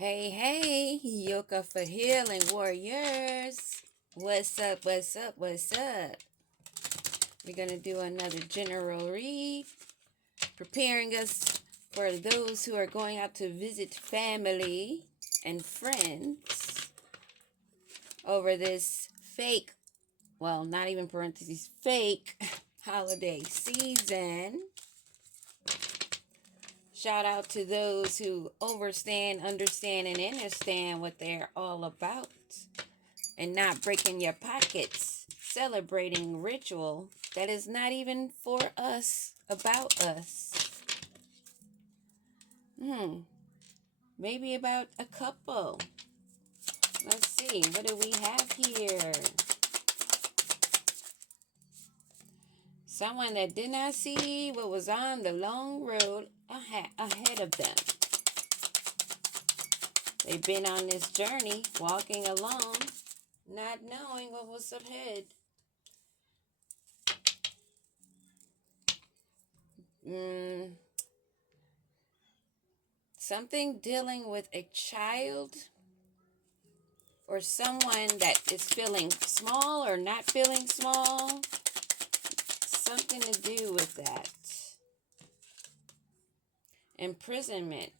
Hey, hey, Yoga for Healing Warriors. What's up, what's up, what's up? We're going to do another general read, preparing us for those who are going out to visit family and friends over this fake, well, not even parentheses, fake holiday season. Shout out to those who understand, and understand what they're all about and not breaking your pockets, celebrating ritual that is not even for us, about us. Maybe about a couple. Let's see, what do we have here? Someone that did not see what was on the long road ahead of them. They've been on this journey, walking along, not knowing what was ahead. Something dealing with a child or someone that is feeling small or not feeling small. Something to do with that. Imprisonment.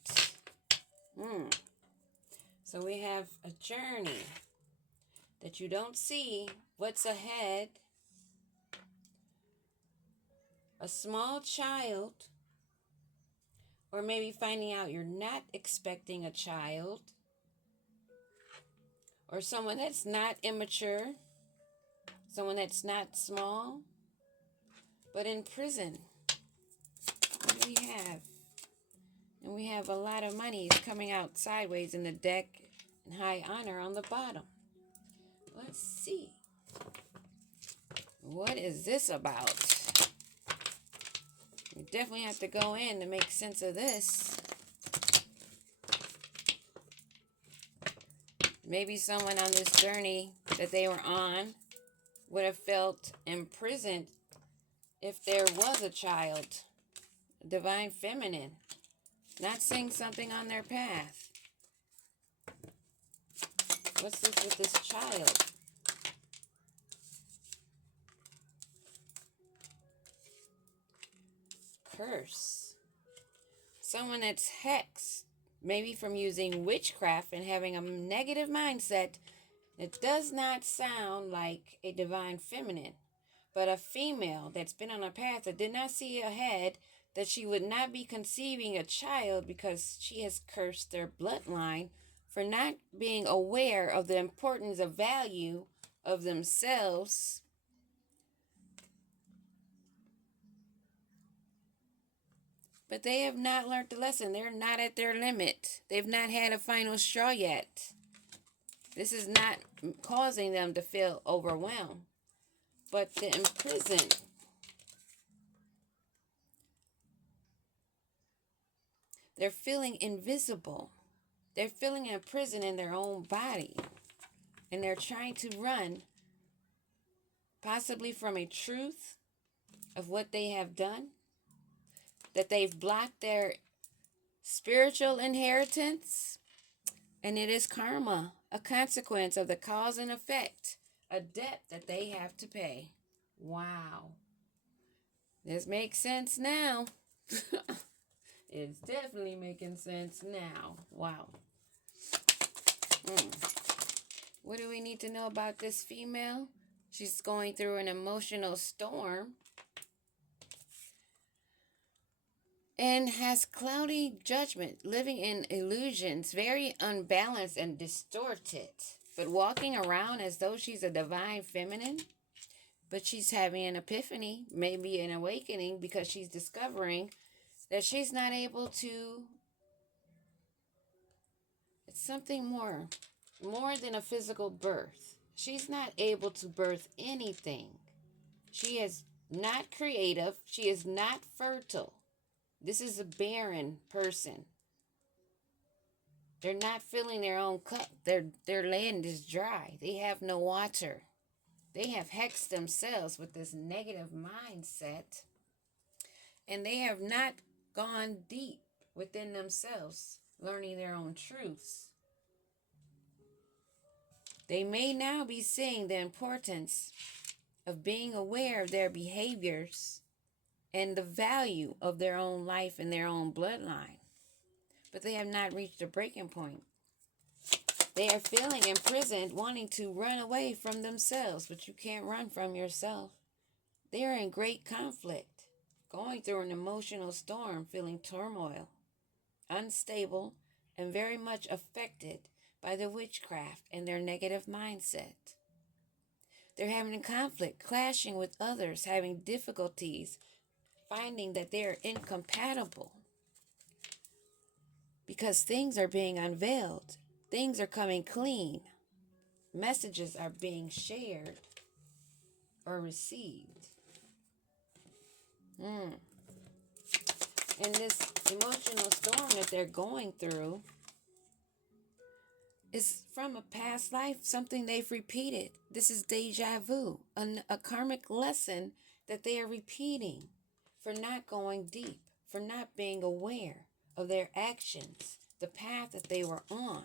So we have a journey that you don't see what's ahead. A small child, or maybe finding out you're not expecting a child, or someone that's not immature, someone that's not small, but in prison. What do we have? And we have a lot of money coming out sideways in the deck and high honor on the bottom. Let's see. What is this about? We definitely have to go in to make sense of this. Maybe someone on this journey that they were on would have felt imprisoned if there was a child, divine feminine, not seeing something on their path. What's this with this child? Curse. Someone that's hexed, maybe from using witchcraft and having a negative mindset. It does not sound like a divine feminine, but a female that's been on a path that did not see ahead that she would not be conceiving a child because she has cursed their bloodline for not being aware of the importance of value of themselves. But they have not learned the lesson. They're not at their limit. They've not had a final straw yet. This is not causing them to feel overwhelmed, but to imprison. They're feeling invisible. They're feeling imprisoned in their own body. And they're trying to run, possibly from a truth of what they have done, that they've blocked their spiritual inheritance. And it is karma, a consequence of the cause and effect, a debt that they have to pay. Wow. This makes sense now. It's definitely making sense now. Wow. What do we need to know about this female? She's going through an emotional storm and has cloudy judgment, living in illusions, very unbalanced and distorted, but walking around as though she's a divine feminine. But she's having an epiphany, maybe an awakening, because she's discovering that she's not able to. It's something more than a physical birth. She's not able to birth anything. She is not creative. She is not fertile. This is a barren person. They're not filling their own cup. Their land is dry. They have no water. They have hexed themselves with this negative mindset. And they have not gone deep within themselves learning their own truths. They may now be seeing the importance of being aware of their behaviors and the value of their own life and their own bloodline. But they have not reached a breaking point. They are feeling imprisoned, wanting to run away from themselves, but you can't run from yourself. They are in great conflict, going through an emotional storm, feeling turmoil, unstable, and very much affected by the witchcraft and their negative mindset. They're having a conflict, clashing with others, having difficulties, finding that they are incompatible because things are being unveiled, things are coming clean, messages are being shared or received. And this emotional storm that they're going through is from a past life, something they've repeated. This is deja vu, a karmic lesson that they are repeating for not going deep, for not being aware of their actions, the path that they were on.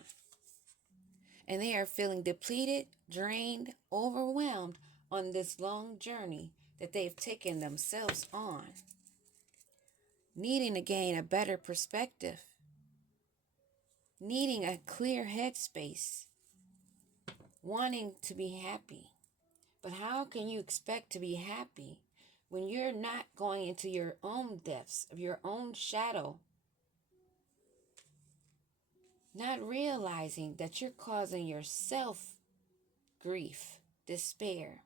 And they are feeling depleted, drained, overwhelmed on this long journey that they've taken themselves on, needing to gain a better perspective, needing a clear headspace, wanting to be happy. But how can you expect to be happy when you're not going into your own depths of your own shadow, not realizing that you're causing yourself grief, despair,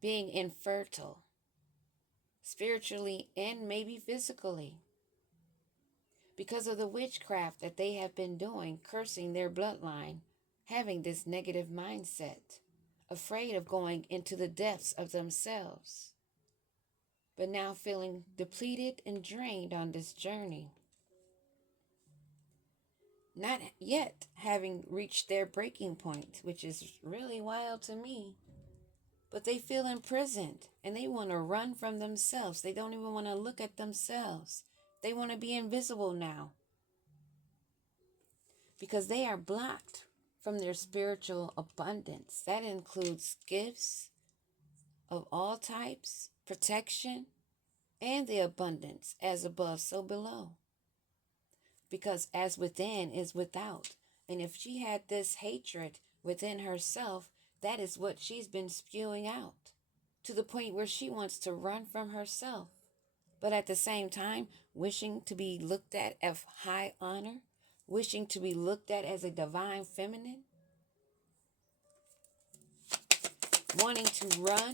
being infertile, spiritually and maybe physically, because of the witchcraft that they have been doing, cursing their bloodline, having this negative mindset, afraid of going into the depths of themselves, but now feeling depleted and drained on this journey, not yet having reached their breaking point, which is really wild to me. But they feel imprisoned and they want to run from themselves. They don't even want to look at themselves. They want to be invisible now because they are blocked from their spiritual abundance. That includes gifts of all types, protection, and the abundance as above, so below. Because as within is without. And if she had this hatred within herself, that is what she's been spewing out to the point where she wants to run from herself. But at the same time, wishing to be looked at as high honor, wishing to be looked at as a divine feminine, wanting to run,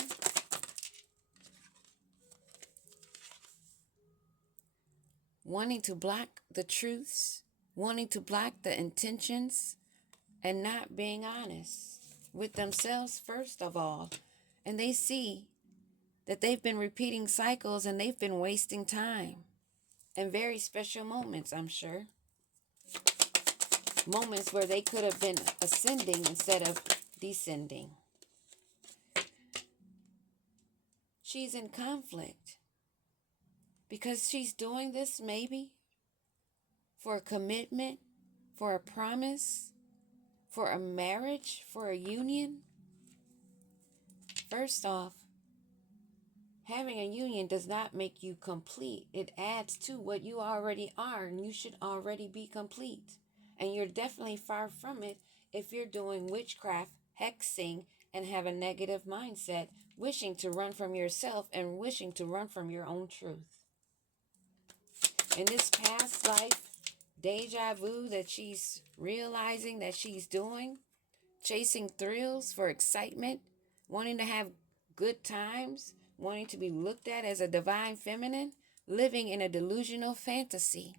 wanting to block the truths, wanting to block the intentions, and not being honest with themselves first of all. And they see that they've been repeating cycles and they've been wasting time and very special moments, I'm sure. Moments where they could have been ascending instead of descending. She's in conflict because she's doing this maybe for a commitment, for a promise, for a marriage, for a union. First off, having a union does not make you complete. It adds to what you already are, and you should already be complete. And you're definitely far from it if you're doing witchcraft, hexing, and have a negative mindset, wishing to run from yourself and wishing to run from your own truth. In this past life, deja vu that she's realizing that she's doing, chasing thrills for excitement, wanting to have good times, wanting to be looked at as a divine feminine, living in a delusional fantasy,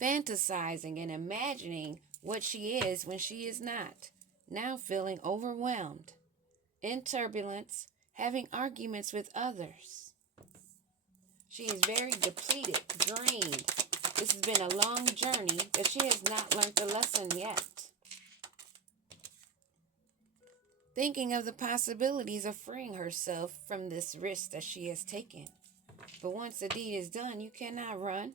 fantasizing and imagining what she is when she is not, now feeling overwhelmed, in turbulence, having arguments with others. She is very depleted, drained. This has been a long journey that she has not learned the lesson yet. Thinking of the possibilities of freeing herself from this risk that she has taken. But once the deed is done, you cannot run.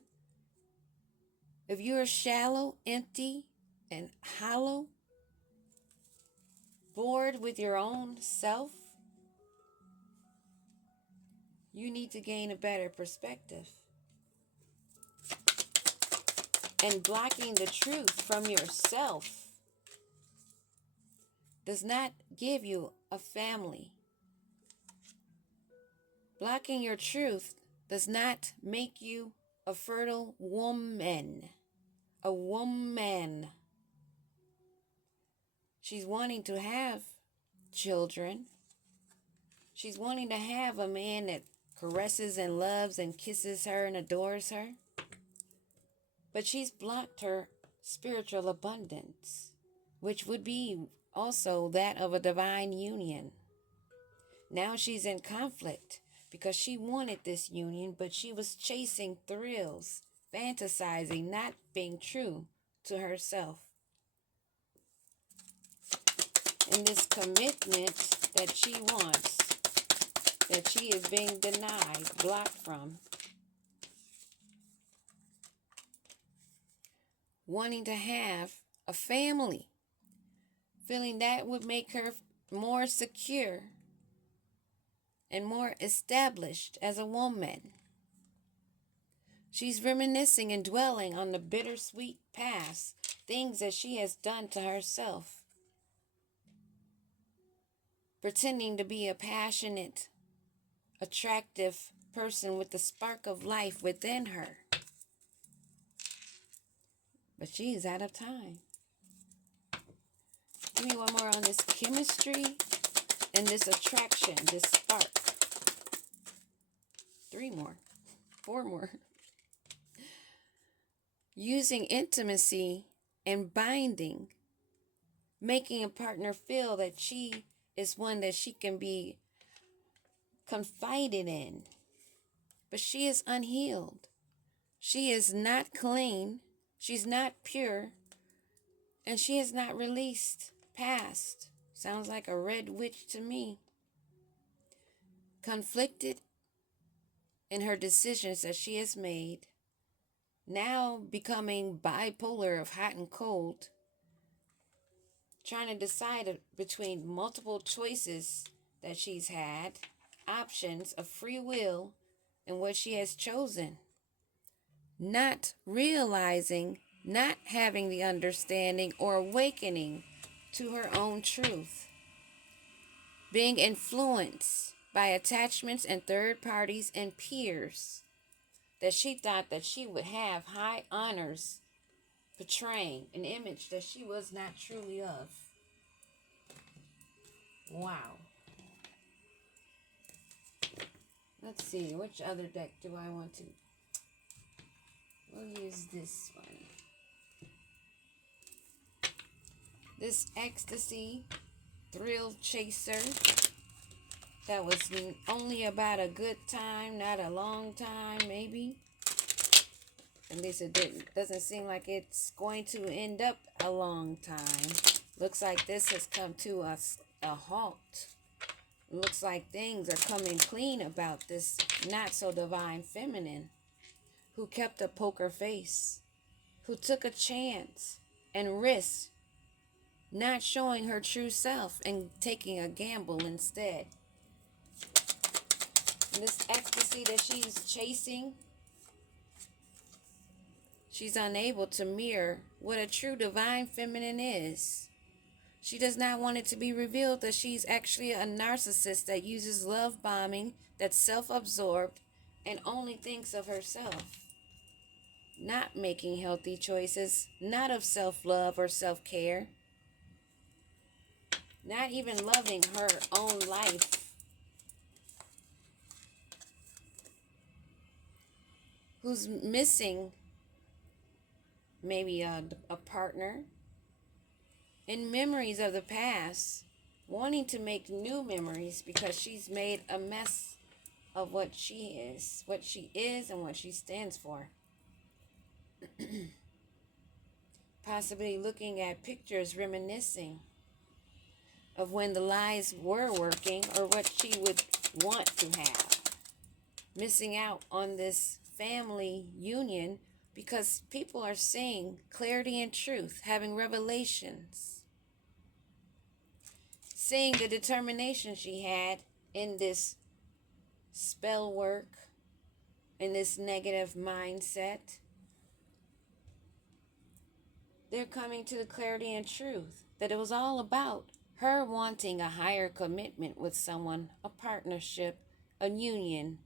If you are shallow, empty, and hollow, bored with your own self, you need to gain a better perspective. And blocking the truth from yourself does not give you a family. Blocking your truth does not make you a fertile woman. A woman. She's wanting to have children. She's wanting to have a man that caresses and loves and kisses her and adores her. But she's blocked her spiritual abundance, which would be also that of a divine union. Now she's in conflict because she wanted this union, but she was chasing thrills, fantasizing, not being true to herself. And this commitment that she wants, that she is being denied, blocked from, wanting to have a family, feeling that would make her more secure and more established as a woman. She's reminiscing and dwelling on the bittersweet past, things that she has done to herself, pretending to be a passionate, attractive person with the spark of life within her. But she is out of time. Give me one more on this chemistry and this attraction, this spark. 3 more. 4 more. Using intimacy and binding, making a partner feel that she is one that she can be confided in. But she is unhealed. She is not clean. She's not pure. And she is not released past. Sounds like a red witch to me. Conflicted in her decisions that she has made. Now becoming bipolar of hot and cold. Trying to decide between multiple choices that she's had. Options of free will and what she has chosen. Not realizing, not having the understanding or awakening to her own truth. Being influenced by attachments and third parties and peers that she thought that she would have high honors, portraying an image that she was not truly of. Wow. Let's see, which other deck do I want to? We'll use this one. This Ecstasy Thrill Chaser. That was only about a good time, not a long time, maybe. At least it doesn't seem like it's going to end up a long time. Looks like this has come to a halt. Looks like things are coming clean about this not so divine feminine who kept a poker face, who took a chance and risked not showing her true self and taking a gamble instead. And this ecstasy that she's chasing, she's unable to mirror what a true divine feminine is. She does not want it to be revealed that she's actually a narcissist that uses love bombing, that's self-absorbed, and only thinks of herself. Not making healthy choices, not of self-love or self-care. Not even loving her own life. Who's missing maybe a partner. In memories of the past, wanting to make new memories because she's made a mess of what she is and what she stands for. Possibly looking at pictures reminiscing of when the lies were working or what she would want to have. Missing out on this family union because people are seeing clarity and truth, having revelations, seeing the determination she had in this spell work, in this negative mindset. They're coming to the clarity and truth that it was all about her wanting a higher commitment with someone, a partnership, a union,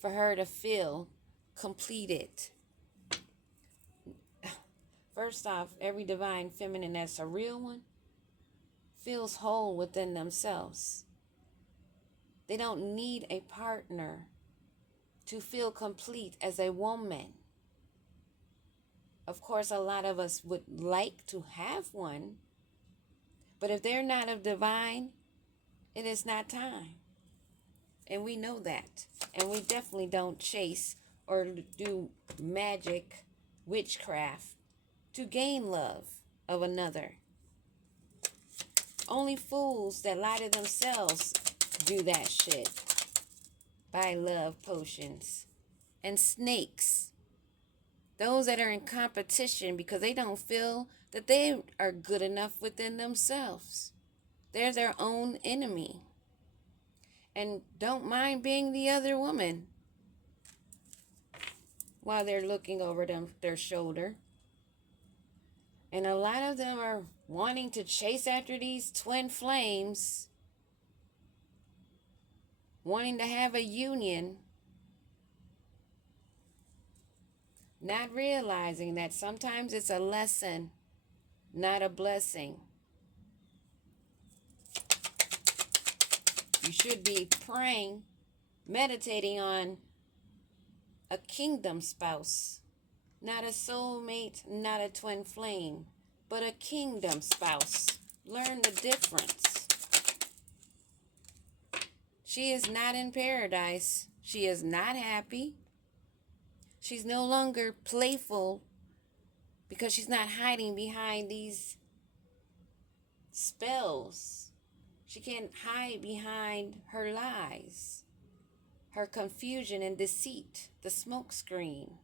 for her to feel completed. First off, every divine feminine that's a real one feels whole within themselves. They don't need a partner to feel complete as a woman. Of course, a lot of us would like to have one, but if they're not of divine, it is not time. And we know that. And we definitely don't chase or do magic, witchcraft to gain love of another. Only fools that lie to themselves do that shit. Buy love potions. And snakes. Those that are in competition because they don't feel that they are good enough within themselves. They're their own enemy. And don't mind being the other woman while they're looking over their shoulder. And a lot of them are wanting to chase after these twin flames, wanting to have a union, not realizing that sometimes it's a lesson, not a blessing. You should be praying, meditating on a kingdom spouse, not a soulmate, not a twin flame, but a kingdom spouse. Learn the difference. She is not in paradise. She is not happy. She's no longer playful because she's not hiding behind these spells. She can't hide behind her lies, her confusion and deceit, the smoke screen.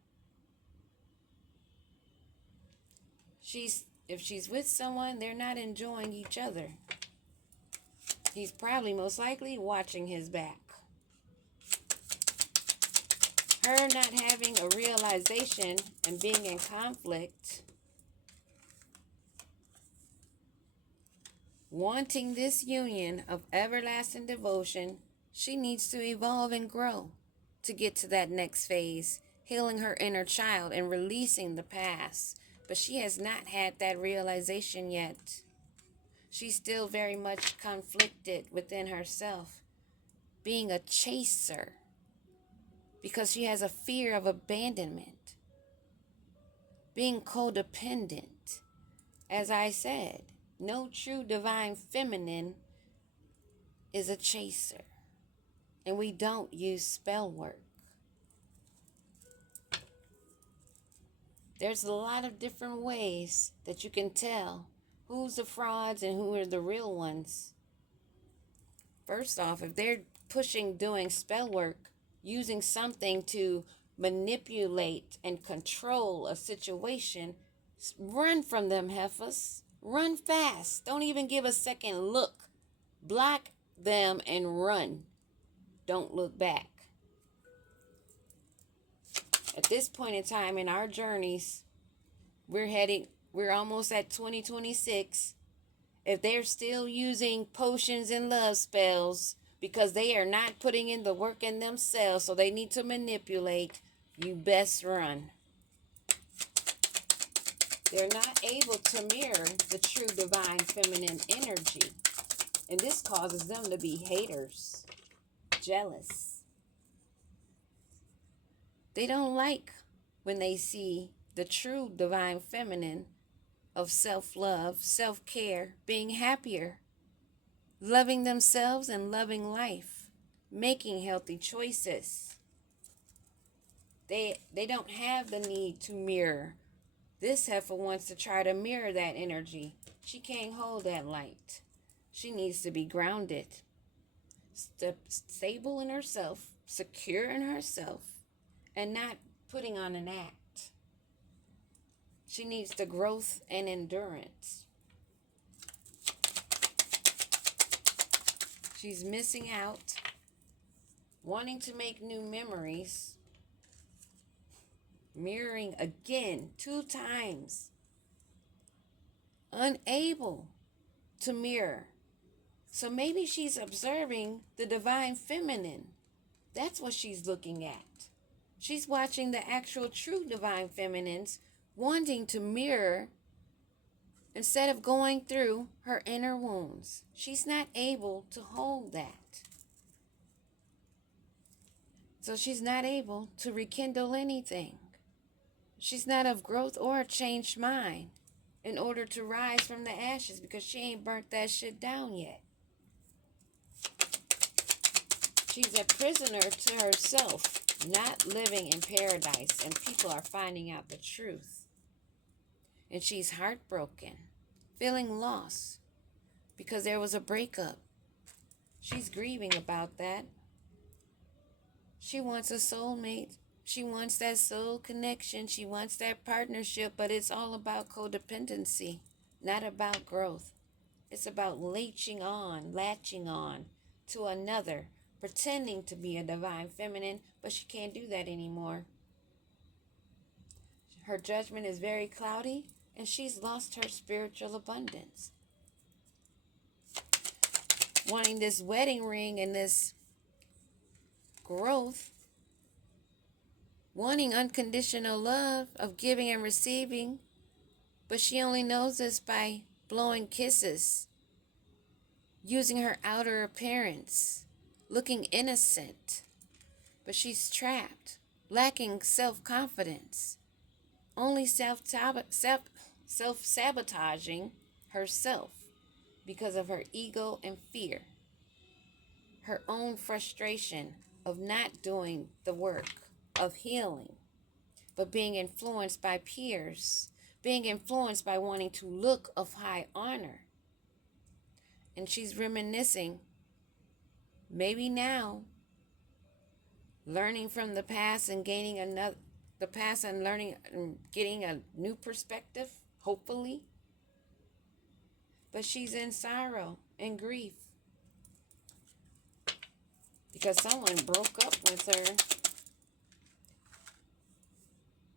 If she's with someone, they're not enjoying each other. He's probably most likely watching his back. Her not having a realization and being in conflict, wanting this union of everlasting devotion, she needs to evolve and grow to get to that next phase, healing her inner child and releasing the past. But she has not had that realization yet. She's still very much conflicted within herself, being a chaser, because she has a fear of abandonment, being codependent. As I said, no true divine feminine is a chaser, and we don't use spell work. There's a lot of different ways that you can tell who's the frauds and who are the real ones. First off, if they're doing spell work, using something to manipulate and control a situation, run from them, heifers. Run fast. Don't even give a second look. Block them and run. Don't look back. At this point in time in our journeys, we're almost at 2026. If they're still using potions and love spells because they are not putting in the work in themselves, so they need to manipulate, you best run. They're not able to mirror the true divine feminine energy. And this causes them to be haters, jealous. They don't like when they see the true divine feminine of self-love, self-care, being happier, loving themselves and loving life, making healthy choices. They don't have the need to mirror. This heifer wants to try to mirror that energy. She can't hold that light. She needs to be grounded, stable in herself, secure in herself, and not putting on an act. She needs the growth and endurance. She's missing out, wanting to make new memories, mirroring again 2 times, unable to mirror. So maybe she's observing the divine feminine. That's what she's looking at. She's watching the actual true divine feminines wanting to mirror instead of going through her inner wounds. She's not able to hold that. So she's not able to rekindle anything. She's not of growth or a changed mind in order to rise from the ashes because she ain't burnt that shit down yet. She's a prisoner to herself, not living in paradise, and people are finding out the truth. And she's heartbroken, feeling lost because there was a breakup. She's grieving about that. She wants a soulmate. She wants that soul connection. She wants that partnership, but it's all about codependency, not about growth. It's about latching on to another, pretending to be a divine feminine, but she can't do that anymore. Her judgment is very cloudy, and she's lost her spiritual abundance. Wanting this wedding ring and this growth, wanting unconditional love of giving and receiving, but she only knows this by blowing kisses, using her outer appearance, looking innocent, but she's trapped, lacking self-confidence, only self-sabotaging herself because of her ego and fear, her own frustration of not doing the work of healing, but being influenced by peers, being influenced by wanting to look of high honor. And she's reminiscing, maybe now, learning from the past and gaining getting a new perspective, hopefully. But she's in sorrow and grief because someone broke up with her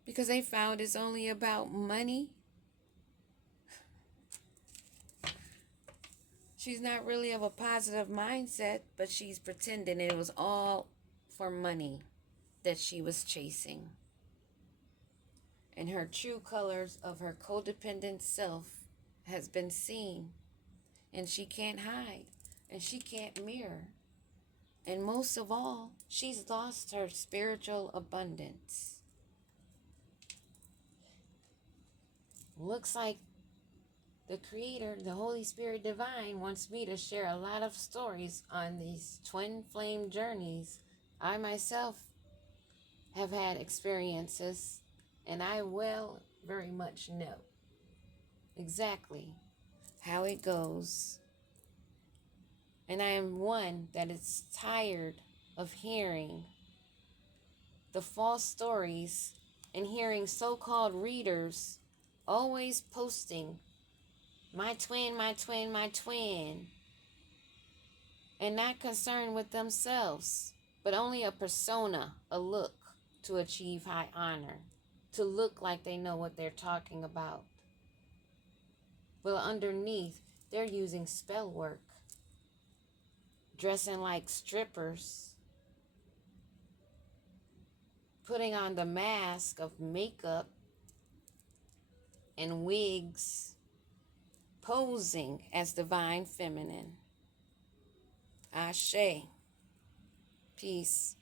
because they found it's only about money. She's not really of a positive mindset, but she's pretending it was all for money that she was chasing. And her true colors of her codependent self has been seen. And she can't hide. And she can't mirror. And most of all, she's lost her spiritual abundance. Looks like the Creator, the Holy Spirit Divine, wants me to share a lot of stories on these twin flame journeys. I myself have had experiences, and I will very much know exactly how it goes. And I am one that is tired of hearing the false stories and hearing so-called readers always posting my twin, my twin, my twin, and not concerned with themselves, but only a persona, a look to achieve high honor, to look like they know what they're talking about. Well, underneath, they're using spell work, dressing like strippers, putting on the mask of makeup and wigs, posing as divine feminine. Ashe. Peace.